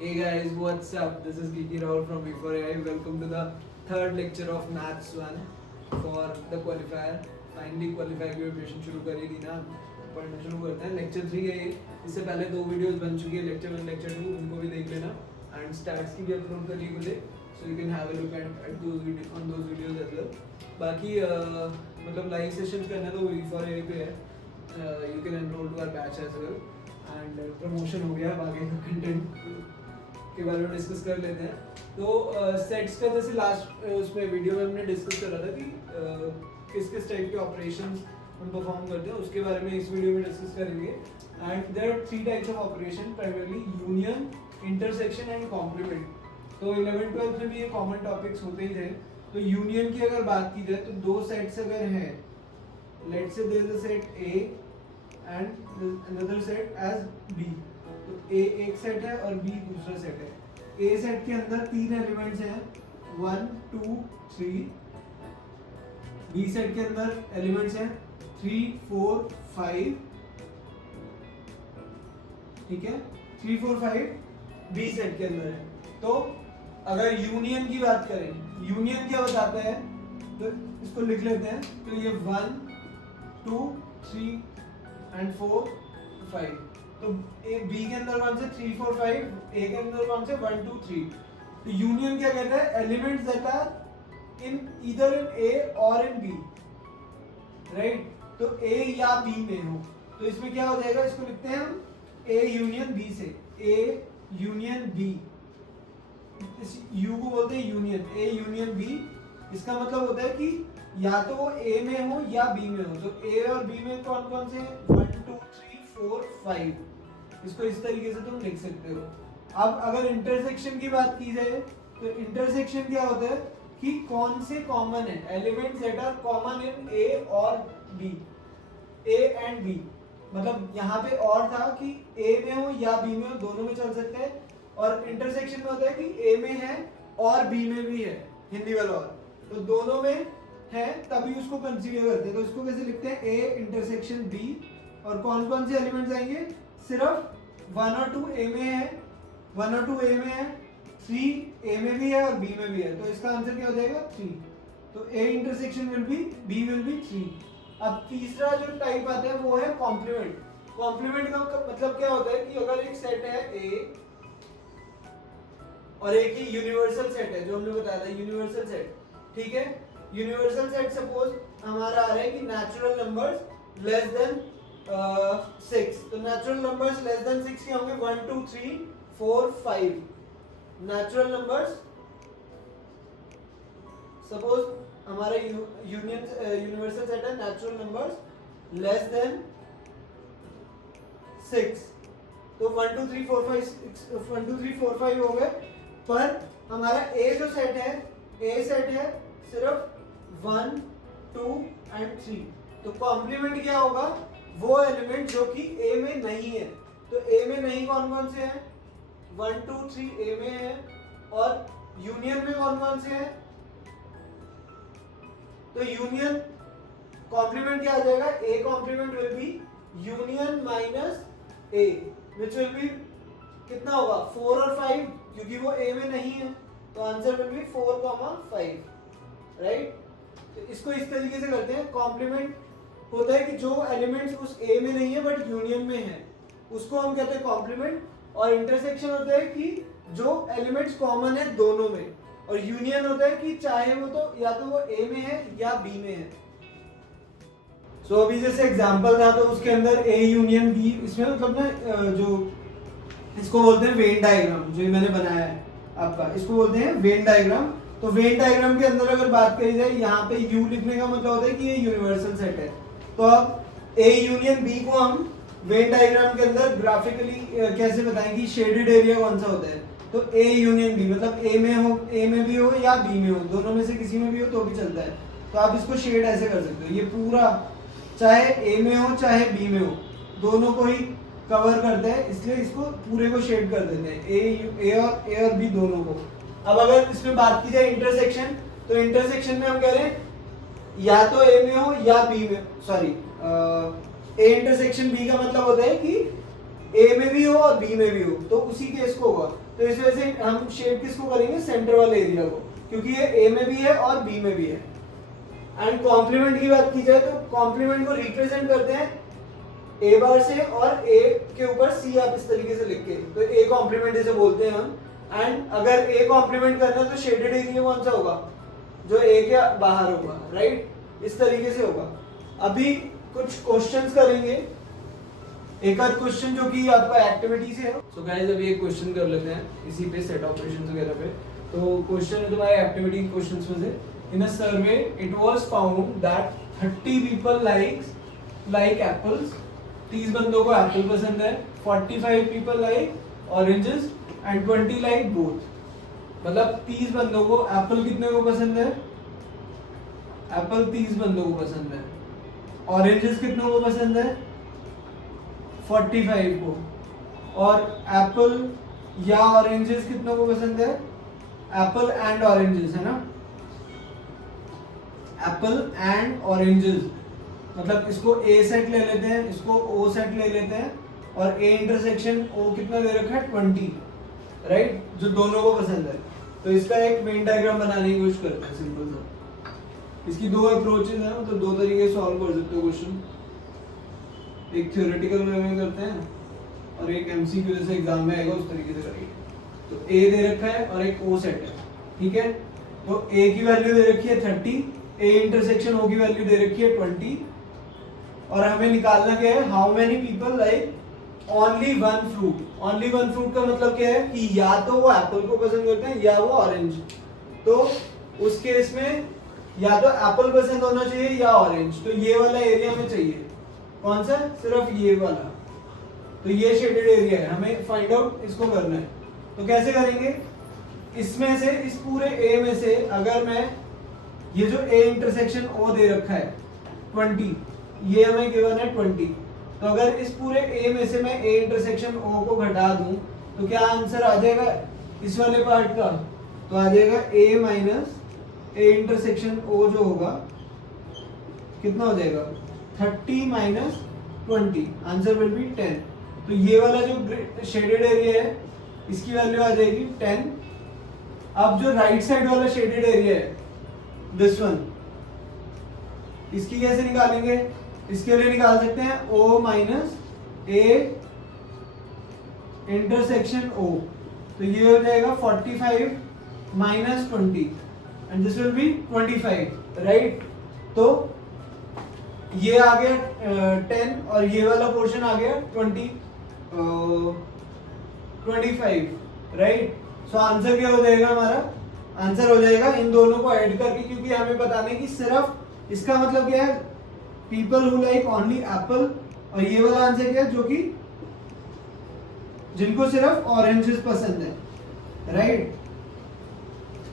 Hey guys, what's up? This is Kiki Rahul from V4AI. Welcome to the third lecture of Maths 1 for the qualifier. Finally qualifier की preparation शुरू कर ही दी ना, पढ़ना शुरू करते हैं. लेक्चर 3 है ये. इससे पहले 2 वीडियोस बन चुकी है, लेक्चर 1 लेक्चर 2, उनको भी देख लेना. एंड स्टैट्स की भी अपलोड कर ली मुझे, so you can have a look at those videos as well. बाकी मतलब लाइव सेशंस करना तो V4AI पे है. You can enrol to our batch as well. And promotion हो गया, अब आगे का कंटेंट के बारे में डिस्कस कर लेते हैं. तो सेट्स का जैसे लास्ट उसमें वीडियो में हमने डिस्कस कर रहा था कि किस किस टाइप के ऑपरेशंस हम परफॉर्म करते हैं, उसके बारे में इस वीडियो में डिस्कस करेंगे. And there are 3 types of operation, primarily union, intersection and complement. तो 11th 12th में भी ये कॉमन टॉपिक्स होते ही थे. तो यूनियन की अगर बात की जाए तो 2 सेट्स अगर हैं, let's say there is a set A and another set as B. तो A एक सेट है और B दूसरा सेट है. A सेट के अंदर 3 एलिमेंट्स हैं, 1 2 3. B सेट के अंदर एलिमेंट्स हैं 3 4 5. ठीक है, 3 4 5 B सेट के अंदर है. तो अगर यूनियन की बात करें, यूनियन क्या बताता है, तो इसको लिख लेते हैं. तो ये 1 2 3 एंड 4 5. तो ए बी के अंदर 1 से 3 4 5, ए के अंदर 1 से 1 2 3. तो यूनियन क्या कहता है, elements that are in either in A और इन बी, राइट. तो ए या बी में हो, तो इसमें क्या हो जाएगा, इसको लिखते हैं हम ए यूनियन बी से. ए यूनियन बी, इस यू को बोलते हैं यूनियन. ए यूनियन बी, इसका मतलब होता है कि या तो वो ए में हो या बी में हो. तो ए और बी में कौन कौन से, 1 2 3 4 5. इसको इस तरीके से तुम लिख सकते हो. अब अगर इंटरसेक्शन की बात की जाए, तो इंटरसेक्शन क्या होता है कि कौन से कॉमन है, elements that are common in A और बी, ए एंड बी. मतलब यहाँ पे और था कि ए में हो या बी में हो, दोनों में चल सकते हैं. और इंटरसेक्शन में होता है कि ए में है और बी में भी है, हिंदी वाला और, तो दोनों में है तभी उसको कंसीडर करते हैं. तो इसको कैसे लिखते हैं, ए इंटरसेक्शन बी. और कौन कौन से एलिमेंट्स आएंगे, सिर्फ 1 और 2 ए में है, 1 और 2 ए में है, 3 ए में भी है और बी में भी है. तो इसका आंसर क्या हो जाएगा, 3. तो A intersection will be, B will be 3. अब तीसरा जो टाइप आता है वो है कॉम्प्लीमेंट. कॉम्प्लीमेंट का मतलब क्या होता है कि अगर एक सेट है ए और एक ही यूनिवर्सल सेट है, जो हमने बताया था यूनिवर्सल सेट, ठीक है. यूनिवर्सल सेट सपोज हमारा आ रहा है कि नेचुरल नंबर्स लेस देन 6. तो नेचुरल नंबर्स लेस देन 6 के होंगे 1 2 3 4 5. नेचुरल नंबर्स सपोज हमारा यूनिवर्सल सेट है नेचुरल नंबर्स लेस देन 6. तो 1 2 3 4 5 1 2 3 4 5 हो गए. पर हमारा ए जो सेट है, ए सेट है सिर्फ 1 2 एंड 3. तो कॉम्प्लीमेंट क्या होगा, वो एलिमेंट जो कि ए में नहीं है. तो ए में नहीं कौन कौन से हैं, 1 2 3 ए में है. और यूनियन में कौन कौन से हैं, तो यूनियन कॉम्प्लीमेंट क्या आ जाएगा, A complement will be union minus A, which will be कितना होगा, 4 और 5, क्योंकि वो ए में नहीं है. तो आंसर विल बी 4 5, राइट. तो इसको इस तरीके से करते हैं. कॉम्प्लीमेंट होता है कि जो एलिमेंट्स उस ए में नहीं है बट यूनियन में है, उसको हम कहते हैं कॉम्प्लीमेंट. और इंटरसेक्शन होता है कि जो एलिमेंट्स कॉमन है दोनों में. और यूनियन होता है कि चाहे वो तो या तो वो ए में है या बी में है. सो अभी जैसे एग्जांपल था, तो उसके अंदर ए यूनियन बी, इसमें मतलब ना जो इसको बोलते हैं वेन डायग्राम, जो मैंने बनाया है आपका, इसको बोलते हैं वेन डायग्राम. तो वेन डायग्राम के अंदर अगर बात करी जाए, यहाँ पे यू लिखने का मतलब होता है कि ये यूनिवर्सल सेट है. तो अब ए यूनियन बी को हम वेन डायग्राम के अंदर ग्राफिकली कैसे बताएं कि शेडेड एरिया कौन सा होता है. तो ए यूनियन बी मतलब ए में हो, ए में भी हो या बी में हो, दोनों में से किसी में भी हो तो भी चलता है. तो आप इसको शेड ऐसे कर सकते हो, ये पूरा चाहे ए में हो चाहे बी में हो, दोनों को ही कवर करता है, इसलिए इसको पूरे को शेड कर देते हैं, ए और बी दोनों को. अब अगर इसमें बात की जाए इंटरसेक्शन, तो इंटरसेक्शन में हम कह रहे हैं या तो ए में हो या बी में, सॉरी ए इंटरसेक्शन बी का मतलब होता है कि ए में भी हो और बी में भी हो, तो उसी केस को होगा. तो इस वजह से हम शेड किसको करेंगे, सेंटर वाले एरिया को, क्योंकि ये ए में भी है और बी में भी है। एंड कॉम्प्लीमेंट की बात की जाए तो कॉम्प्लीमेंट को रिप्रेजेंट करते हैं ए बार से, और ए के ऊपर सी आप इस तरीके से लिख के, तो ए कॉम्प्लीमेंट इसे बोलते हैं हम। एंड अगर ए कॉम्प्लीमेंट करना है तो शेडेड एरिया कौन सा होगा, जो ए के बाहर होगा, राइट, इस तरीके से होगा। अभी कुछ क्वेश्चंस करेंगे, एक आध क्वेश्चन जो कि आपका एक्टिविटी से है। सो गाइस अभी एक क्वेश्चन कर लेते हैं इसी पे, सेट ऑपरेशंस वगैरह पे। तो क्वेश्चन है तुम्हारे एक्टिविटी क्वेश्चंस में से, in a survey it was found that 30 people like apples, 30 बंदों को एप्पल पसंद है, 45 people like oranges and 20 like both. मतलब 30 बंदों को एप्पल कितने को पसंद है, एप्पल 30 बंदों को पसंद है, ऑरेंजेस कितनों को पसंद है, 45 को, और एप्पल या ऑरेंजेस कितनों को पसंद है, एप्पल एंड ऑरेंजेस, है ना, एप्पल एंड ऑरेंजेस, मतलब इसको ए सेट ले लेते हैं, इसको ओ सेट ले लेते हैं, और ए इंटरसेक्शन ओ कितना दे रखा है, 20, राइट, जो दोनों को पसंद है। तो इसका एक वेन डायग्राम बनाने की कोशिश करते हैं, सिंपल सा। इसकी दो अप्रोचेस हैं, मतलब दो तरीके से सॉल्व कर सकते हो क्वेश्चन, एक थ्योरेटिकल वे में करते हैं और एक एमसीक्यू जैसे एग्जाम में आएगा उस तरीके से करेंगे। तो ए दे रखा है और एक ओ सेट है, ठीक है। तो ए की वैल्यू दे रखी है 30, ए इंटरसेक्शन ओ की वैल्यू दे रखी है 20, और हमें निकालना क्या है, how many people like only one fruit. Only one fruit का मतलब क्या है कि या तो वो एप्पल को पसंद करते हैं या वो ऑरेंज। तो उस केस में या तो एप्पल पसंद होना चाहिए या ऑरेंज, तो ये वाला एरिया में चाहिए कौन सा, सिर्फ ये वाला। तो ये शेडेड एरिया है, हमें फाइंड आउट इसको करना है। तो कैसे करेंगे, इसमें से, इस पूरे ए में से अगर मैं ये जो ए इंटरसेक्शन ओ दे रखा है 20, ये हमें गिवन है 20, तो अगर इस पूरे ए में से मैं ए इंटरसेक्शन ओ को घटा दूं तो क्या आंसर आ जाएगा इस वाले पार्ट का, तो आ जाएगा ए माइनस ए इंटरसेक्शन ओ जो होगा कितना हो जाएगा, 30 माइनस 20, आंसर विल बी 10। तो ये वाला जो शेडेड एरिया है इसकी वैल्यू आ जाएगी 10। अब जो राइट साइड वाला शेडेड एरिया है दिस वन, इसकी कैसे निकालेंगे, इसके लिए निकाल सकते हैं O minus A intersection O, तो ये हो जाएगा 45 minus 20 and this will be 25, right. तो ये आ गया 10 और ये वाला पोर्शन आ गया 25, राइट। सो आंसर क्या हो जाएगा हमारा, आंसर हो जाएगा इन दोनों को ऐड करके, क्योंकि हमें बताने की सिर्फ इसका मतलब क्या है, people who like only Apple, और ये वाला आंसर क्या है, जो कि जिनको सिर्फ ऑरेंजेस पसंद है, राइट,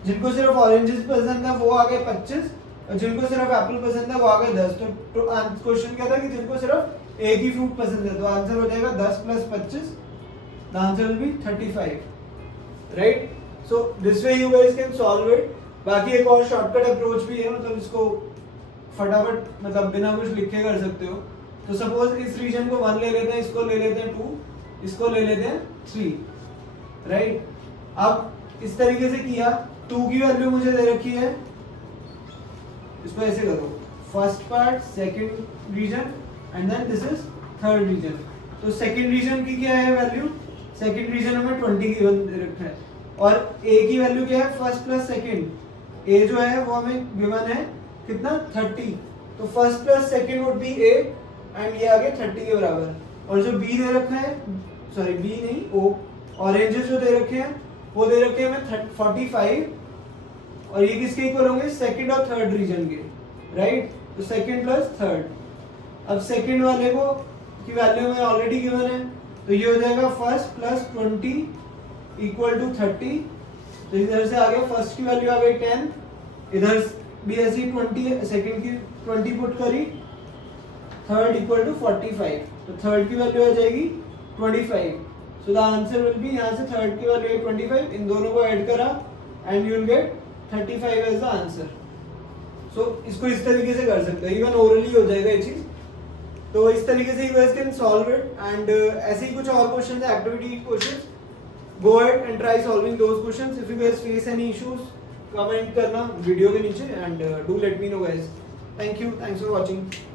जिनको सिर्फ ऑरेंजेस पसंद है वो आ गए 25, और जिनको सिर्फ एप्पल पसंद है वो आ गए 10। तो क्वेश्चन क्या था कि जिनको सिर्फ एक ही फ्रूट पसंद है, तो आंसर हो जाएगा 10 plus 25, the answer will be 35, right. So this way you guys can solve it. बाकी एक और शॉर्टकट अप्रोच भी है, मतलब इसको फटाफट मतलब बिना कुछ लिखे कर सकते हो। तो सपोज इस रीजन को 1 ले लेते हैं, इसको ले लेते हैं 2, इसको ले लेते हैं 3, राइट। अब इस तरीके से किया, 2 की वैल्यू मुझे दे रखी है, इसको ऐसे करो, first part second region and then this is third region. तो सेकंड रीजन की क्या है वैल्यू, सेकंड रीजन में 20 की दे रखा है, और ए की वैल्यू क्या है, फर्स्ट प्लस सेकंड, ए जो है वो हमें गिवन है कितना 30, तो first plus second would be A and ये आ गया 30 के बराबर। और जो बी दे रखा है, सॉरी बी नहीं ओ, ऑरेंजेस जो दे रखे हैं वो दे रखे हैं हमें 45, और ये किसके इक्वल होंगे, सेकंड और थर्ड रीजन के, राइट। तो सेकंड प्लस थर्ड। अब सेकंड वाले को की वैल्यू में ऑलरेडी गिवन है, तो ये हो जाएगा फर्स्ट प्लस 20 इक्वल टू 30। तो इधर से आ गया फर्स्ट की वैल्यू आ गई 10, इधर भी ऐसी 20, सेकंड की 20 पुट करी, थर्ड इक्वल टू 45, तो थर्ड की वैल्यू आ जाएगी 25। So the answer will be, यहाँ से थर्ड की वैल्यू है 25, इन दोनों को ऐड करा and you will get 35 as the answer. So इसको इस तरीके से कर सकते हैं, इवन ओरली हो जाएगा ये चीज। तो इस तरीके से you guys can solve it, and ऐसे ही कुछ और क्वेश्चन है, activity question, go ahead and try solving those questions. If you guys face any issues, comment करना वीडियो के नीचे and do let me know guys. Thank you. Thanks for watching.